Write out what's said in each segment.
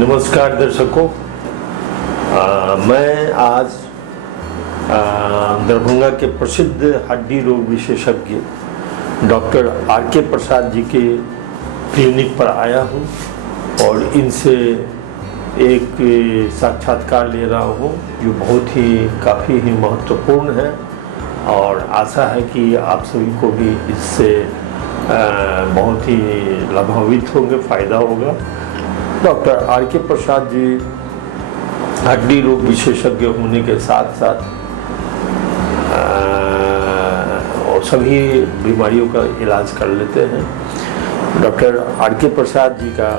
नमस्कार दर्शकों, मैं आज दरभंगा के प्रसिद्ध हड्डी रोग विशेषज्ञ डॉक्टर आर.के. प्रसाद जी के क्लिनिक पर आया हूं और इनसे एक साक्षात्कार ले रहा हूं जो बहुत ही काफ़ी ही महत्वपूर्ण है और आशा है कि आप सभी को भी इससे बहुत ही लाभान्वित होंगे, फ़ायदा होगा। Doctor R K. प्रसाद जी हड्डी रोग विशेषज्ञ होने के साथ साथ और सभी बीमारियों का इलाज कर लेते हैं। Doctor R K. प्रसाद जी का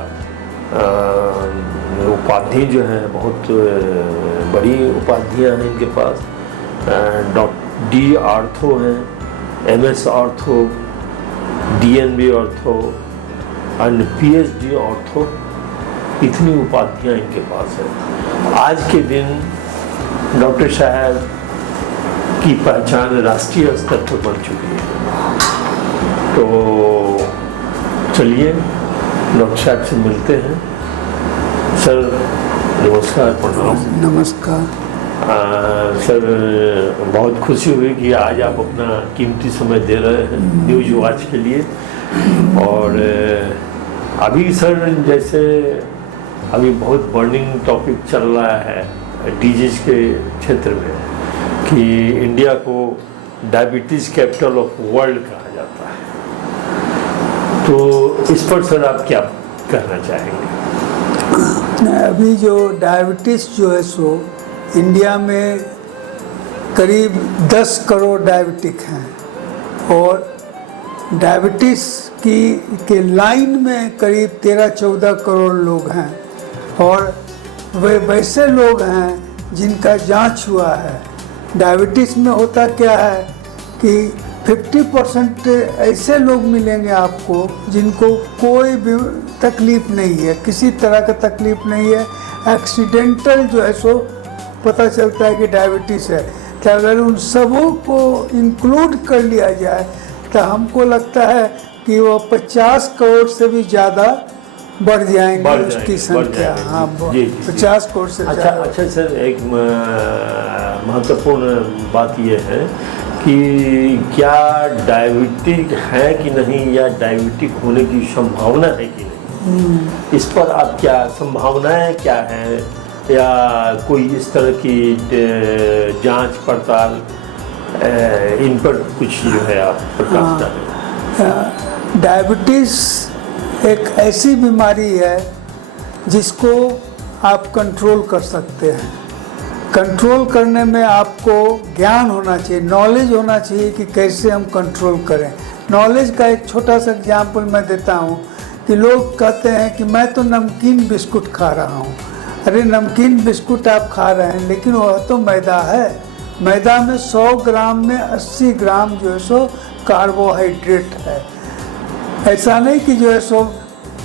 उपाधि जो है बहुत बड़ी उपाधियां हैं इनके पास। डी आर्थो हैं, MS आर्थो, DNB आर्थो और PhD आर्थो, इतनी उपाधियां इनके पास है। आज के दिन डॉक्टर साहब की पहचान राष्ट्रीय स्तर पर बन चुकी है। तो चलिए डॉक्टर साहब से मिलते हैं। सर नमस्कार। प्रणाम। नमस्कार। सर बहुत खुशी हुई कि आज आप अपना कीमती समय दे रहे हैं न्यूज वॉच के लिए। और अभी सर जैसे अभी बहुत बर्निंग टॉपिक चल रहा है डिजीज के क्षेत्र में कि इंडिया को डायबिटीज कैपिटल ऑफ वर्ल्ड कहा जाता है, तो इस पर सर आप क्या कहना चाहेंगे? अभी जो डायबिटीज़ जो है सो इंडिया में करीब 10 करोड़ डायबिटिक हैं और डायबिटीज़ के लाइन में करीब 13-14 करोड़ लोग हैं और वे वैसे लोग हैं जिनका जांच हुआ है। डायबिटीज़ में होता क्या है कि 50% ऐसे लोग मिलेंगे आपको जिनको कोई भी तकलीफ़ नहीं है, किसी तरह का तकलीफ़ नहीं है। एक्सीडेंटल जो है सो पता चलता है कि डायबिटीज़ है। तो अगर उन सबों को इंक्लूड कर लिया जाए तो हमको लगता है कि वो 50 करोड़ से भी ज़्यादा बढ़ जाएंगे उसकी संख्या। हाँ, 50 करोड़ से ज़्यादा। अच्छा सर, एक महत्वपूर्ण बात यह है कि क्या डायबिटिक है कि नहीं या डायबिटिक होने की संभावना है कि नहीं, इस पर आप क्या संभावनाएं क्या है या कोई इस तरह की जांच पड़ताल इन पर कुछ जो है आप प्रकाश डालें? डायबिटीज़ एक ऐसी बीमारी है जिसको आप कंट्रोल कर सकते हैं। कंट्रोल करने में आपको ज्ञान होना चाहिए, नॉलेज होना चाहिए कि कैसे हम कंट्रोल करें। नॉलेज का एक छोटा सा एग्जाम्पल मैं देता हूँ कि लोग कहते हैं कि मैं तो नमकीन बिस्कुट खा रहा हूँ। अरे नमकीन बिस्कुट आप खा रहे हैं लेकिन वह तो मैदा है। मैदा में 100 ग्राम में 80 ग्राम जो है सो कार्बोहाइड्रेट है। ऐसा नहीं कि जो है सो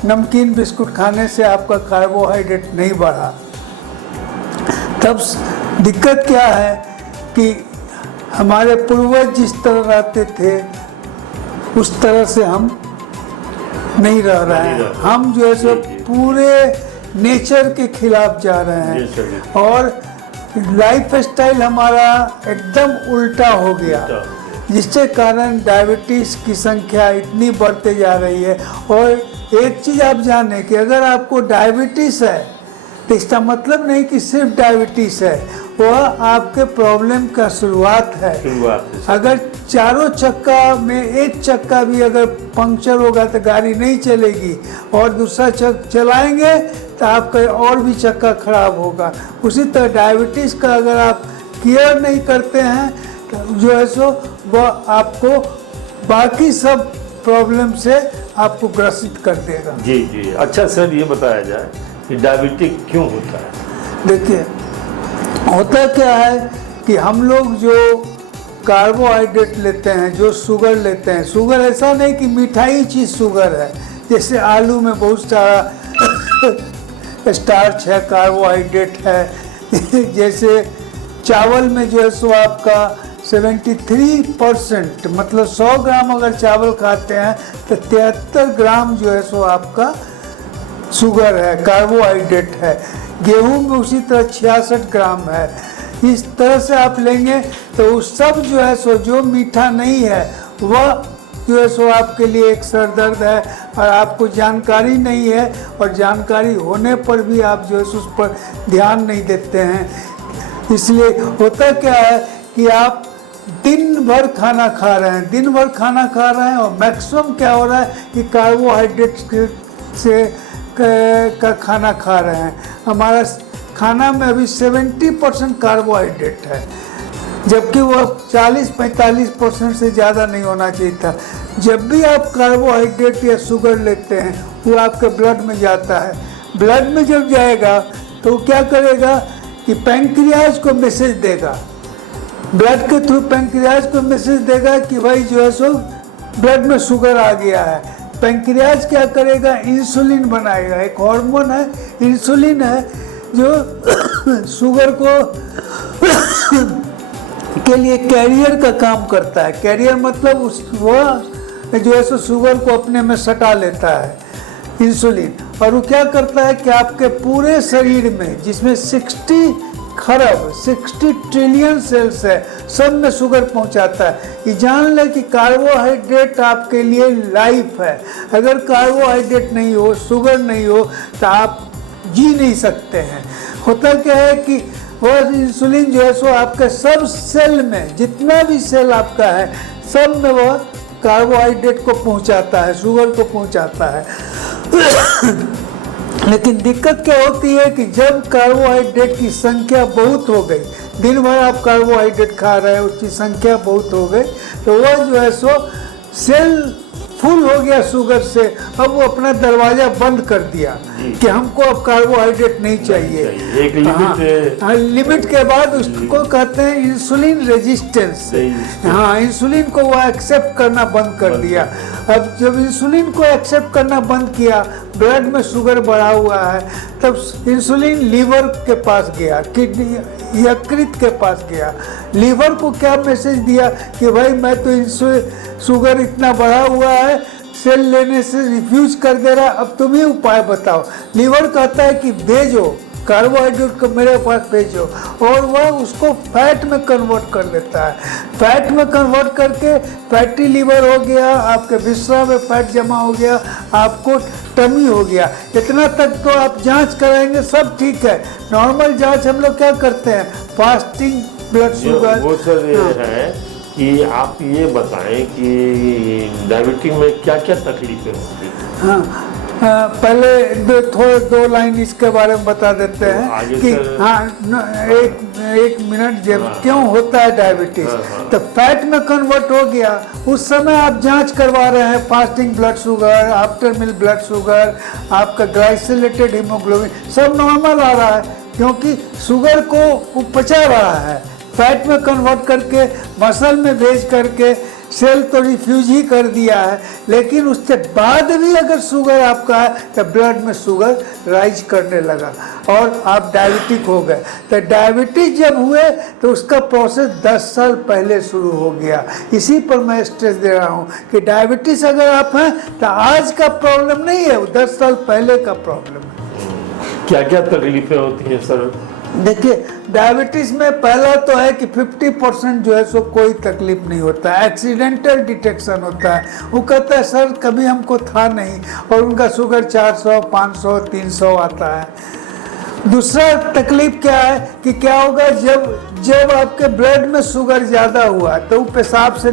नमकीन बिस्कुट खाने से आपका कार्बोहाइड्रेट नहीं बढ़ा। तब दिक्कत क्या है कि हमारे पूर्वज जिस तरह रहते थे उस तरह से हम नहीं रह रहे हैं। हम जो है सो पूरे नेचर के खिलाफ जा रहे हैं और लाइफ स्टाइल हमारा एकदम उल्टा हो गया, जिसके कारण डायबिटीज़ की संख्या इतनी बढ़ते जा रही है। और एक चीज़ आप जानें कि अगर आपको डायबिटीज़ है तो इसका मतलब नहीं कि सिर्फ डायबिटीज़ है, वह आपके प्रॉब्लम का शुरुआत है। अगर चारों चक्का में एक चक्का भी अगर पंक्चर होगा तो गाड़ी नहीं चलेगी और दूसरा चक्का चलाएंगे तो आपका और भी चक्का खराब होगा। उसी तरह डायबिटीज़ का अगर आप केयर नहीं करते हैं तो जो है सो वह आपको बाकी सब प्रॉब्लम से आपको ग्रसित कर देगा। जी जी। अच्छा सर, ये बताया जाए कि डायबिटिक क्यों होता है? देखिए, होता क्या है कि हम लोग जो कार्बोहाइड्रेट लेते हैं, जो शुगर लेते हैं, शुगर ऐसा नहीं कि मिठाई चीज़ शुगर है। जैसे आलू में बहुत सारा स्टार्च है, कार्बोहाइड्रेट है। जैसे चावल में जो है सो आपका 73% मतलब 100 ग्राम अगर चावल खाते हैं तो 73 ग्राम जो है सो आपका शुगर है, कार्बोहाइड्रेट है। गेहूं में उसी तरह 66 ग्राम है। इस तरह से आप लेंगे तो वो सब जो है सो जो मीठा नहीं है वह जो है सो आपके लिए एक सर दर्द है, और आपको जानकारी नहीं है, और जानकारी होने पर भी आप जो है उस पर ध्यान नहीं देते हैं। इसलिए होता क्या है कि आप दिन भर खाना खा रहे हैं, दिन भर खाना खा रहे हैं, और मैक्सिमम क्या हो रहा है कि कार्बोहाइड्रेट से का खाना खा रहे हैं। हमारा खाना में अभी 70% कार्बोहाइड्रेट है, जबकि वह 40-45% से ज़्यादा नहीं होना चाहिए था। जब भी आप कार्बोहाइड्रेट या शुगर लेते हैं वो आपके ब्लड में जाता है। ब्लड में जब जाएगा तो वो क्या करेगा कि पैंक्रियाज को मैसेज देगा, ब्लड के थ्रू पैंक्रियाज को मैसेज देगा कि भाई जो है सो ब्लड में शुगर आ गया है। पैंक्रियाज क्या करेगा, इंसुलिन बनाएगा। एक हार्मोन है, इंसुलिन है, जो शुगर को के लिए कैरियर का काम करता है। कैरियर मतलब वह जो है सो शुगर को अपने में सटा लेता है, इंसुलिन। और वो क्या करता है कि आपके पूरे शरीर में, जिसमें 60 ट्रिलियन सेल्स है, सब में शुगर पहुंचाता है। ये जान ले कि कार्बोहाइड्रेट आपके लिए लाइफ है। अगर कार्बोहाइड्रेट नहीं हो, शुगर नहीं हो, तो आप जी नहीं सकते हैं। होता क्या है कि वह इंसुलिन जो है सो आपके सब सेल में, जितना भी सेल आपका है, सब में वह कार्बोहाइड्रेट को पहुंचाता है, शुगर को पहुंचाता है। लेकिन दिक्कत क्या होती है कि जब कार्बोहाइड्रेट की संख्या बहुत हो गई, दिन भर आप कार्बोहाइड्रेट खा रहे हैं, उसकी संख्या बहुत हो गई, तो वह जो है सो सेल फुल हो गया शुगर से। अब वो अपना दरवाजा बंद कर दिया कि हमको अब कार्बोहाइड्रेट नहीं चाहिए। एक लिमिट, लिमिट के बाद उसको कहते हैं इंसुलिन रेजिस्टेंस। हाँ, इंसुलिन को वो एक्सेप्ट करना बंद कर दिया। अब जब इंसुलिन को एक्सेप्ट करना बंद किया, ब्लड में शुगर बढ़ा हुआ है, तब इंसुलिन लीवर के पास गया, किडनी यकृत के पास गया। लीवर को क्या मैसेज दिया कि भाई मैं तो शुगर इतना बढ़ा हुआ है, सेल लेने से रिफ्यूज कर दे रहा, अब तुम ही उपाय बताओ। लीवर कहता है कि भेजो कार्बोहाइड्रेट को मेरे पास भेजो, और वह उसको फैट में कन्वर्ट कर देता है। फैट में कन्वर्ट करके फैटी लीवर हो गया, आपके विश्वा में फैट जमा हो गया, आपको टमी हो गया। इतना तक तो आप जांच कराएंगे सब ठीक है। नॉर्मल जांच हम लोग क्या करते हैं, फास्टिंग ब्लड शुगर। वो सर ये है कि आप ये बताएं कि डायबिटीज में क्या क्या तकलीफें होती हैं। पहले थोड़े 2 लाइन इसके बारे में बता देते हैं कि एक मिनट, जब क्यों होता है डायबिटीज। तो फैट में कन्वर्ट हो गया, उस समय आप जांच करवा रहे हैं, fasting blood sugar, after meal blood sugar, आपका ग्लाइसिलेटेड हीमोग्लोबिन सब नॉर्मल आ रहा है, क्योंकि शुगर को वो पचा रहा है। फैट में कन्वर्ट करके मसल में भेज करके सेल तो रिफ्यूज ही कर दिया है, लेकिन उसके बाद भी अगर शुगर आपका है तो ब्लड में शुगर राइज करने लगा और आप डायबिटिक हो गए। तो डायबिटीज जब हुए तो उसका प्रोसेस 10 साल पहले शुरू हो गया। इसी पर मैं स्ट्रेस दे रहा हूँ कि डायबिटीज अगर आप हैं तो आज का प्रॉब्लम नहीं है, वो 10 साल पहले का प्रॉब्लम है। क्या क्या तकलीफें होती हैं सर? देखिए, डायबिटीज में पहला तो है कि 50% जो है सो कोई तकलीफ नहीं होता है, एक्सीडेंटल डिटेक्शन होता है। वो कहता है सर कभी हमको था नहीं, और उनका शुगर 400, 500, 300 आता है। दूसरा तकलीफ क्या है कि क्या होगा जब आपके ब्लड में शुगर ज़्यादा हुआ तो वो पेशाब से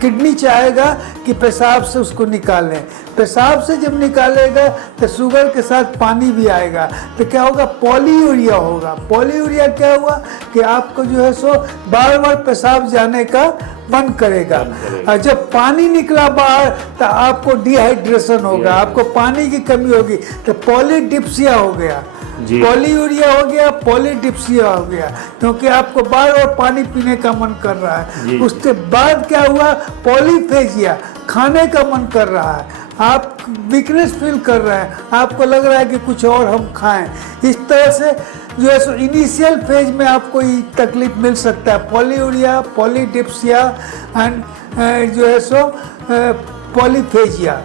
किडनी चाहेगा कि पेशाब से उसको निकालें। पेशाब से जब निकालेगा तो शुगर के साथ पानी भी आएगा, तो क्या होगा, पॉलीयूरिया होगा। पॉलीयूरिया क्या हुआ कि आपको जो है सो बार बार पेशाब जाने का मन करेगा, और जब पानी निकला बाहर तो आपको डिहाइड्रेशन होगा, आपको पानी की कमी होगी, तो पॉलीडिप्सिया हो गया। पॉलीयूरिया हो गया, पॉलीडिप्सिया हो गया, क्योंकि आपको बार बार पानी पीने का मन कर रहा है। उसके बाद क्या हुआ, पॉलीफेजिया, खाने का मन कर रहा है, आप वीकनेस फील कर रहे हैं, आपको लग रहा है कि कुछ और हम खाएं। इस तरह से जो है सो इनिशियल फेज में आपको ये तकलीफ मिल सकता है, पॉलीयूरिया, पॉलीडिप्सिया एंड जो है सो पॉलीफेजिया।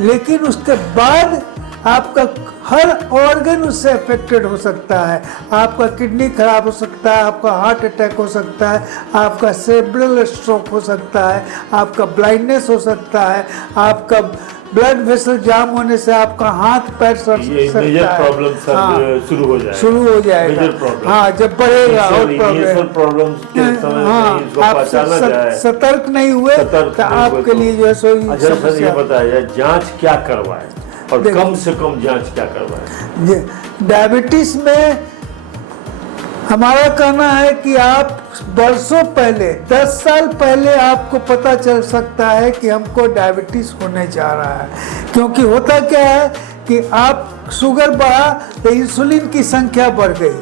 लेकिन उसके बाद आपका हर ऑर्गन उससे अफेक्टेड हो सकता है। आपका किडनी खराब हो सकता है, आपका हार्ट अटैक हो सकता है, आपका सेरेब्रल स्ट्रोक हो सकता है, आपका ब्लाइंडनेस हो सकता है, आपका ब्लड वेसल जाम होने से आपका हाथ पैर सड़ सकता मेजर है। प्रॉब्लम सब शुरू हो जाएगा। Major problem। हाँ, जब बढ़ेगा और Initial problems के समय में इसको आप पहचाना जाए, सतर्क नहीं हुए तो आपके लिए जो है सो अच्छा सर ये बताइए जांच क्या करवाए और कम से कम जांच क्या करवाए? डायबिटीज में हमारा कहना है कि आप बरसों पहले 10 साल पहले आपको पता चल सकता है कि हमको डायबिटीज होने जा रहा है। क्योंकि होता क्या है कि आप शुगर बढ़ा तो इंसुलिन की संख्या बढ़ गई,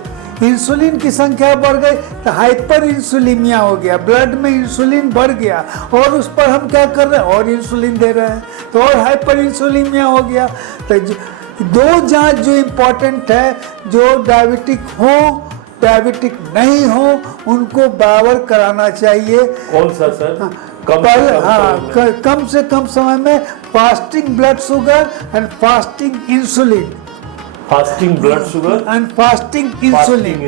इंसुलिन की संख्या बढ़ गई तो हाइपर इंसुलिमिया हो गया, ब्लड में इंसुलिन बढ़ गया और उस पर हम क्या कर रहे हैं और इंसुलिन दे रहे हैं तो और हाइपर इंसुलिमिया हो गया। तो दो जांच जो इम्पोर्टेंट है, जो डायबिटिक हो डायबिटिक नहीं हो उनको बराबर कराना चाहिए। कौन सा सर? कम से कम समय में fasting blood sugar and fasting insulin, fasting blood sugar and fasting insulin.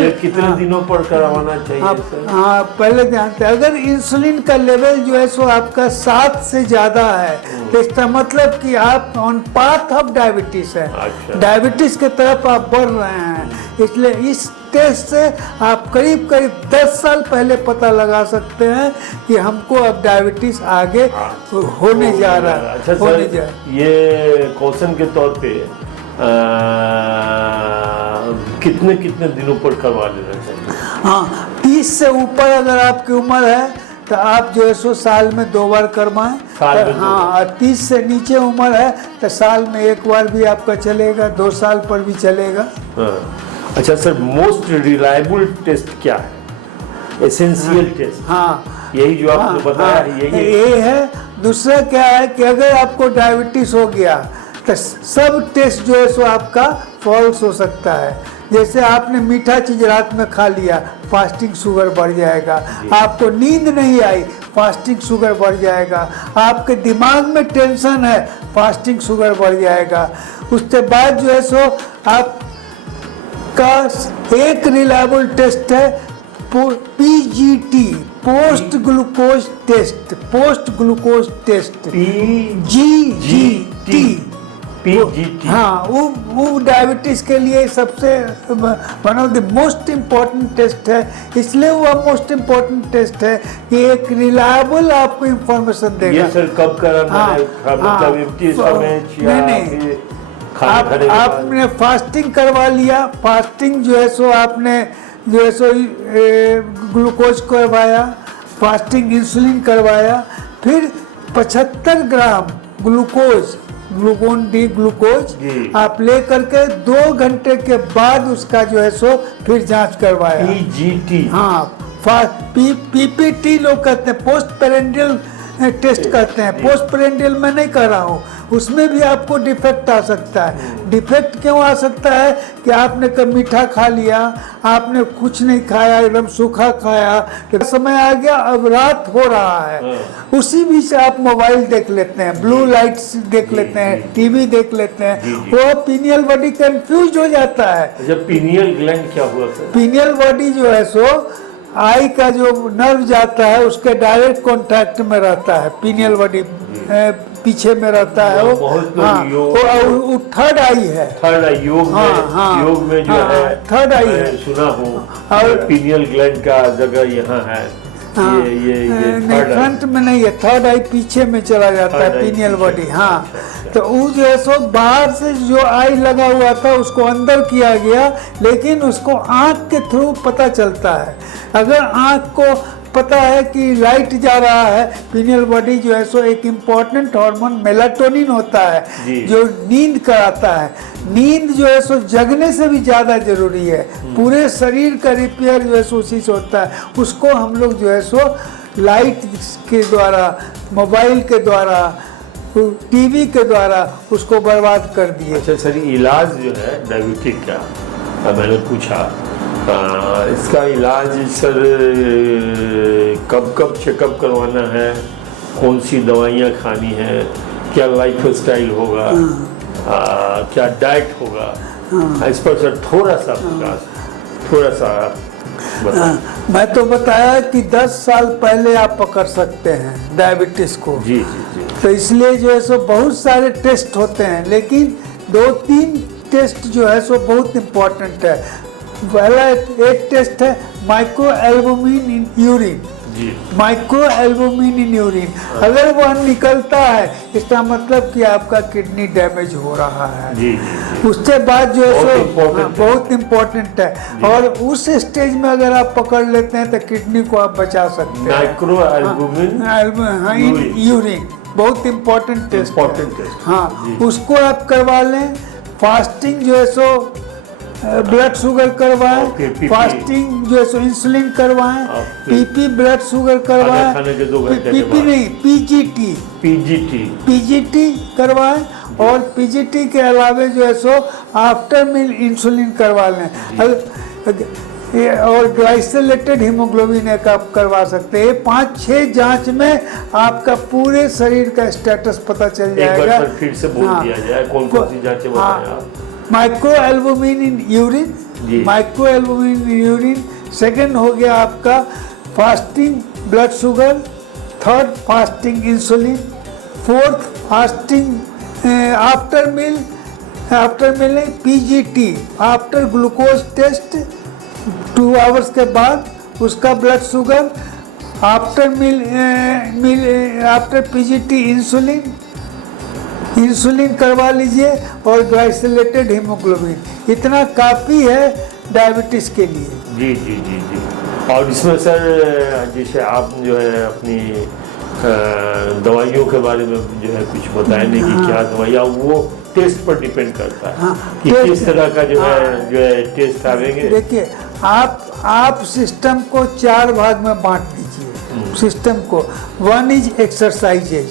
ये कितने दिनों पर करवाना चाहिए सर? हाँ, पहले जानते हैं अगर इंसुलिन का लेवल जो है सो आपका 7 से ज्यादा है तो इसका मतलब कि आप ऑन पाथ ऑफ डायबिटीज है। अच्छा। डायबिटीज के तरफ आप बढ़ रहे हैं, इसलिए इस टेस्ट से आप करीब 10 साल पहले पता लगा सकते हैं कि हमको अब डायबिटीज आगे होने जा रहा है। अच्छा सर, ये क्वेश्चन के तौर पे कितने दिनों पर करवा लेना चाहिए? हाँ, 30 से ऊपर अगर आपकी उम्र है तो आप जो है सो साल में 2 बार करवाएं। हाँ, और 30 से नीचे उम्र है तो साल में 1 बार भी आपका चलेगा, 2 साल पर भी चलेगा। अच्छा सर, मोस्ट रिलायबल टेस्ट क्या है? Essential test? हाँ, यही जो आपने बताया ये है। दूसरा क्या है कि अगर आपको डायबिटीज हो गया तो सब टेस्ट जो है सो आपका फॉल्स हो सकता है। जैसे आपने मीठा चीज रात में खा लिया, फास्टिंग शुगर बढ़ जाएगा। आपको नींद नहीं आई, फास्टिंग शुगर बढ़ जाएगा। आपके दिमाग में टेंशन है, फास्टिंग शुगर बढ़ जाएगा। उसके बाद जो है सो आपका एक रिलायबल टेस्ट है PGT, post glucose test, post glucose test, PGT। हाँ, वो डायबिटीज के लिए सबसे one of the most important test है। इसलिए वो मोस्ट इम्पोर्टेंट टेस्ट है कि एक रिलायबल आपको इंफॉर्मेशन देगा। ये सर कब कराना है? आपने फास्टिंग करवा लिया, फास्टिंग जो है सो आपने जो है सो ग्लूकोज करवाया, फास्टिंग इंसुलिन करवाया, फिर 75 gram glucose, Glucon D glucose आप ले करके 2 घंटे के बाद उसका जो है सो फिर जांच करवाया। PGT, हाँ, PPT लोग कहते हैं, पोस्ट पेरेंडियल टेस्ट करते हैं। पोस्ट पेरेंडियल में नहीं कर रहा हूँ, उसमें भी आपको डिफेक्ट आ सकता है। डिफेक्ट क्यों आ सकता है कि आपने कभी मीठा खा लिया, आपने कुछ नहीं खाया, एकदम सूखा खाया, तो समय आ गया, अब रात हो रहा है, उसी बीच आप मोबाइल देख लेते हैं, ब्लू लाइट्स देख लेते हैं, टीवी देख लेते हैं, वो पीनियल बॉडी कंफ्यूज हो जाता है। जब पीनियल ग्लैंड क्या हुआ सर? पीनियल बॉडी जो है सो आई का जो नर्व जाता है उसके डायरेक्ट कांटेक्ट में रहता है। पीनियल बॉडी पीछे में रहता है वो। हाँ, वो थर्ड आई है। थर्ड आई योग में, योग में जो है थर्ड आई है, सुना हूँ। और पीनियल ग्लैंड का जगह यहाँ है। ये फ्रंट में नहीं है, थर्ड आई पीछे में चला जाता है पीनियल बॉडी। हाँ, तो वो जो है सो बाहर से जो आई लगा हुआ था उसको अंदर किया गया, लेकिन उसको आँख के थ्रू पता चलता है। अगर आँख को पता है कि लाइट जा रहा है, पीनियल बॉडी जो है सो एक इम्पॉर्टेंट हार्मोन मेलाटोनिन होता है जो नींद कराता है। नींद जो है सो जगने से भी ज़्यादा जरूरी है। पूरे शरीर का रिपेयर जो है सो उसी से होता है। उसको हम लोग जो है सो लाइट के द्वारा, मोबाइल के द्वारा, टीवी के द्वारा उसको बर्बाद कर दिए। अच्छा सर, इलाज जो है डायबिटिक का मैंने पूछा, इसका इलाज सर कब चेकअप करवाना है, कौन सी दवाइयाँ खानी है, क्या लाइफ स्टाइल होगा, क्या डाइट होगा, इस पर सर थोड़ा सा प्रकाश, थोड़ा सा बताएं। मैं तो बताया कि 10 साल पहले आप पकड़ सकते हैं डायबिटीज को। जी जी जी। तो इसलिए जो है सो बहुत सारे टेस्ट होते हैं, लेकिन 2-3 टेस्ट जो है सो बहुत इम्पोर्टेंट है। पहला एक टेस्ट है माइक्रो एल्बुमिन इन यूरिन। जी। माइक्रो एल्बुमिन इन यूरिन, अगर वह निकलता है इसका मतलब कि आपका किडनी डैमेज हो रहा है। जी जी। उसके बाद जो है बहुत सो important है। बहुत इम्पोर्टेंट है, और उस स्टेज में अगर आप पकड़ लेते हैं तो किडनी को आप बचा सकते हैं। माइक्रो एल्बुमिन यूरिन बहुत इम्पोर्टेंट टेस्ट है। हाँ, जी। उसको आप करवा लें। फास्टिंग जो है सो ब्लड शुगर करवाएं, ओके, PP फास्टिंग जो है सो इंसुलिन करवाएं, पीपी ब्लड शुगर करवाएं, खाने के 2 घंटे के पीपी बाद। नहीं, पीजीटी पीजीटी करवाएं, और पीजीटी के अलावे जो है सो आफ्टर मील इंसुलिन करवा लें। और ग्लाइसेलेटेड हीमोग्लोबिन एक आप करवा सकते हैं। 5-6 जांच में आपका पूरे शरीर का स्टेटस पता चल जाएगा। एक बार फिर से बोल दिया जाए, कौन कौन सी जांचें बताएं आप? Micro albumin in urine, micro albumin in urine. Second हो गया आपका fasting blood sugar, third fasting insulin, fourth fasting after meal PGT, after glucose test 2 hours के बाद उसका blood sugar, after after PGT insulin करवा लीजिए, और ग्लाइसेलेटेड हीमोग्लोबिन। इतना काफ़ी है डायबिटीज़ के लिए। जी जी जी जी। और इसमें सर जैसे आप जो है अपनी दवाइयों के बारे में जो है कुछ बताएं नहीं कि क्या दवाइयाँ, वो टेस्ट पर डिपेंड करता है कि किस तरह का जो है टेस्ट आवेंगे। देखिए, आप सिस्टम को 4 भाग में बांट दीजिए सिस्टम को। 1 इज एक्सरसाइजेज।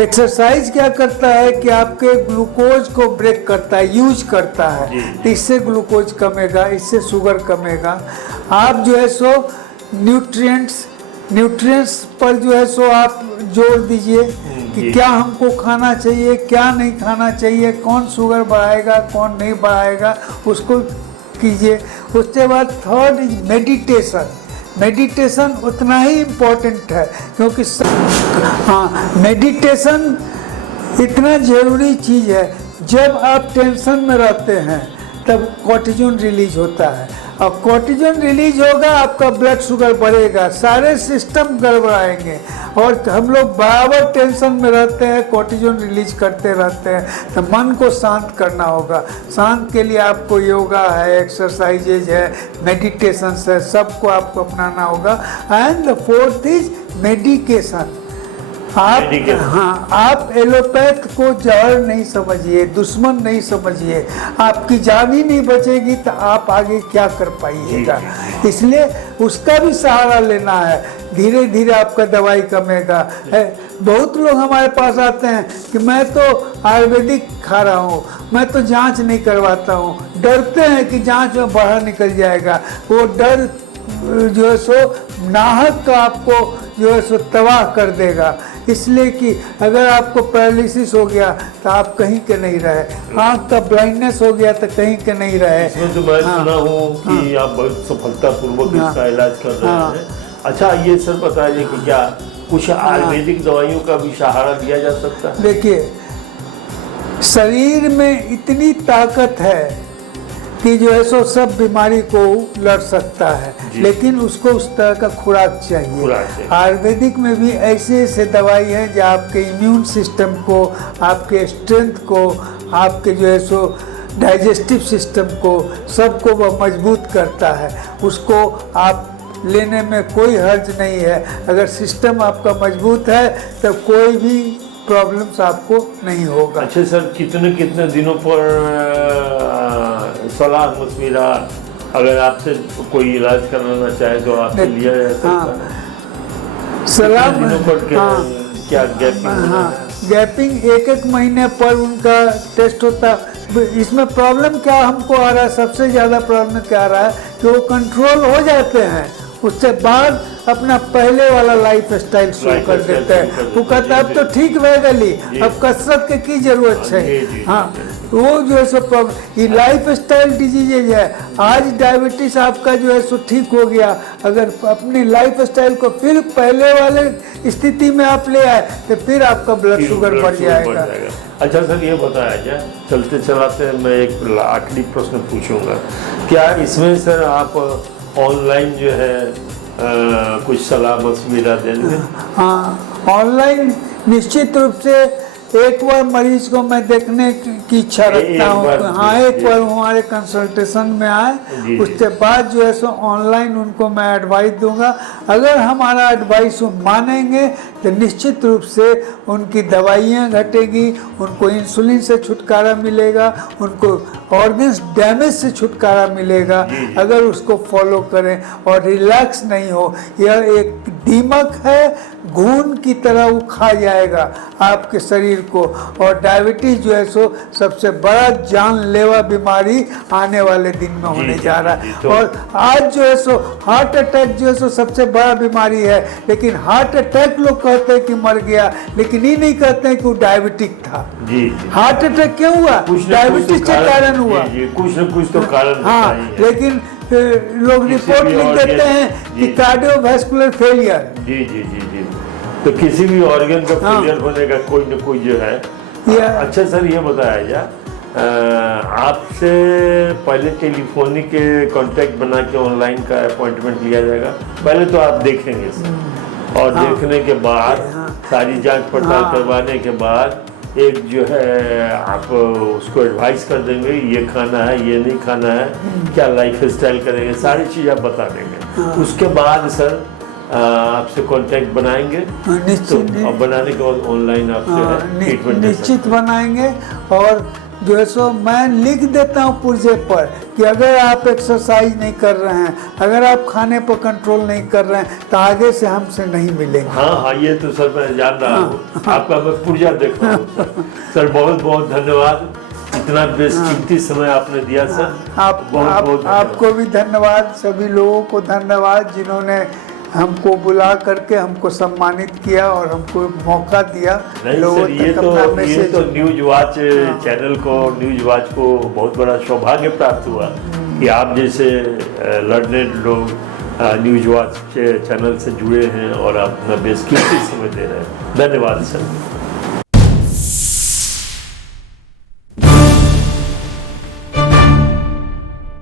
एक्सरसाइज क्या करता है कि आपके ग्लूकोज को ब्रेक करता है, यूज करता है, तो इससे ग्लूकोज कमेगा, इससे शुगर कमेगा। आप जो है सो न्यूट्रिएंट्स पर जो है सो आप जोर दीजिए कि क्या हमको खाना चाहिए, क्या नहीं खाना चाहिए, कौन शुगर बढ़ाएगा, कौन नहीं बढ़ाएगा, उसको कीजिए। उसके बाद थर्ड इज मेडिटेशन। मेडिटेशन उतना ही इम्पोर्टेंट है, क्योंकि मेडिटेशन इतना ज़रूरी चीज़ है। जब आप टेंशन में रहते हैं तब कॉर्टिजोन रिलीज होता है, और कॉर्टिजोन रिलीज होगा, आपका ब्लड शुगर बढ़ेगा, सारे सिस्टम गड़बड़ाएंगे। और हम लोग बराबर टेंशन में रहते हैं, कॉर्टिजोन रिलीज करते रहते हैं, तो मन को शांत करना होगा। शांत के लिए आपको योगा है, एक्सरसाइजेज है, मेडिटेशन है, सबको आपको अपनाना होगा। And the fourth is medication. आप एलोपैथ को जहर नहीं समझिए, दुश्मन नहीं समझिए। आपकी जान ही नहीं बचेगी तो आप आगे क्या कर पाइएगा। इसलिए उसका भी सहारा लेना है। धीरे धीरे आपका दवाई कमेगा। बहुत लोग हमारे पास आते हैं कि मैं तो आयुर्वेदिक खा रहा हूँ, मैं तो जांच नहीं करवाता हूँ। डरते हैं कि जांच में बाहर निकल जाएगा। वो डर जो है सो नाहक आपको जो है सो तबाह कर देगा। इसलिए कि अगर आपको पैरालिसिस हो गया तो आप कहीं के नहीं रहे, आँख का ब्लाइंडनेस हो गया तो कहीं के नहीं रहे। इसमें तो मैं सुना हूँ कि आप बहुत सफलतापूर्वक इसका इलाज कर रहे हैं। अच्छा, ये सर बताइए कि क्या कुछ आयुर्वेदिक दवाइयों का भी सहारा लिया जा सकता है? देखिए, शरीर में इतनी ताकत है कि जो है सो सब बीमारी को लड़ सकता है, लेकिन उसको उस तरह का खुराक चाहिए। आयुर्वेदिक में भी ऐसे ऐसे दवाई हैं जो आपके इम्यून सिस्टम को, आपके स्ट्रेंथ को, आपके जो है सो डाइजेस्टिव सिस्टम को, सबको वह मजबूत करता है। उसको आप लेने में कोई हर्ज नहीं है। अगर सिस्टम आपका मजबूत है तो कोई भी प्रॉब्लम्स आपको नहीं होगा। अच्छा सर, कितने कितने दिनों पर सलाह मशविरा अगर आपसे कोई इलाज कराना चाहे तो आपसे लिया जा सकता है? सलाह दिनों पर क्या गैपिंग? गैपिंग 1-1 महीने पर उनका टेस्ट होता है। इसमें प्रॉब्लम क्या हमको आ रहा है, सबसे ज़्यादा प्रॉब्लम क्या आ रहा है कि वो कंट्रोल हो जाते हैं, उससे बाद अपना पहले वाला लाइफ स्टाइल शुरू कर देते हैं। वो कहता है अब तो ठीक रह गई, अब कसरत की जरूरत है। हाँ, वो जो है सो ये लाइफ स्टाइल डिजीजेज है। आज डायबिटीज आपका जो है सो ठीक हो गया, अगर अपनी लाइफ स्टाइल को फिर पहले वाले स्थिति में आप ले आए तो फिर आपका ब्लड शुगर बढ़ जाएगा। अच्छा सर, ये बताया जाए चलते चलाते मैं एक आखिरी प्रश्न पूछूंगा, क्या इसमें सर आप ऑनलाइन जो है कुछ सलाह मशविरा देंगे? हाँ, ऑनलाइन निश्चित रूप से एक बार मरीज को मैं देखने की इच्छा रखता हूँ। हाँ, एक बार हमारे कंसल्टेशन में आए, उसके बाद जो है सो ऑनलाइन उनको मैं एडवाइस दूंगा। अगर हमारा एडवाइस वो मानेंगे तो निश्चित रूप से उनकी दवाइयाँ घटेगी, उनको इंसुलिन से छुटकारा मिलेगा, उनको ऑर्गन्स डैमेज से छुटकारा मिलेगा अगर उसको फॉलो करें और रिलैक्स नहीं हो। यह एक दीमक है, घून की वो खा जाएगा आपके शरीर को, और डायबिटीज जो है सो सबसे बड़ा जानलेवा बीमारी आने वाले दिन में होने जा रहा है। और आज जो है सो हार्ट अटैक जो है सो सबसे बड़ा बीमारी है, लेकिन हार्ट अटैक लोग कहते हैं कि मर गया, लेकिन ये नहीं कहते हैं कि वो डायबिटिक था। हार्ट अटैक क्यों हुआ? डायबिटीज के कारण हुआ। कुछ न कुछ तो कारण। हाँ, लेकिन लोग रिपोर्ट लिख देते हैं कि कार्डियोवैस्कुलर फेलियर। जी जी जी जी, तो किसी भी ऑर्गन का फेलियर होने का कोई न कोई जो है। अच्छा सर, ये बताया जाए आपसे पहले टेलीफोनिक कांटेक्ट बना के ऑनलाइन का अपॉइंटमेंट लिया जाएगा? पहले तो आप देखेंगे और देखने के बाद सारी जांच पड़ताल करवाने के बाद एक जो है आप उसको एडवाइस कर देंगे, ये खाना है, ये नहीं खाना है, क्या लाइफ स्टाइल करेंगे, सारी चीज़ आप बता देंगे। उसके बाद सर आपसे कांटेक्ट बनाएंगे निश्चित, तो बनाने के बाद ऑनलाइन आपसे ट्रीटमेंट निश्चित बनाएंगे। और जो है सो मैं लिख देता हूँ पुर्जे पर कि अगर आप एक्सरसाइज नहीं कर रहे हैं, अगर आप खाने पर कंट्रोल नहीं कर रहे हैं तो आगे से हमसे नहीं मिलेंगे। हाँ, ये तो सर मैं जान रहा हूँ, आपका मैं पुर्जा देख रहा हूँ। सर बहुत बहुत धन्यवाद, इतना बेशकीमती समय आपने दिया सर। आपको भी धन्यवाद, सभी लोगों को धन्यवाद जिन्होंने हमको बुला करके हमको सम्मानित किया और हमको मौका दिया। सर, ये तो न्यूज वॉच चैनल को, न्यूज वॉच को बहुत बड़ा सौभाग्य प्राप्त हुआ कि आप जैसे लर्नेड लोग न्यूज वॉच चैनल से जुड़े हैं और आप अपना बेशकीमती समय दे रहे हैं। धन्यवाद सर।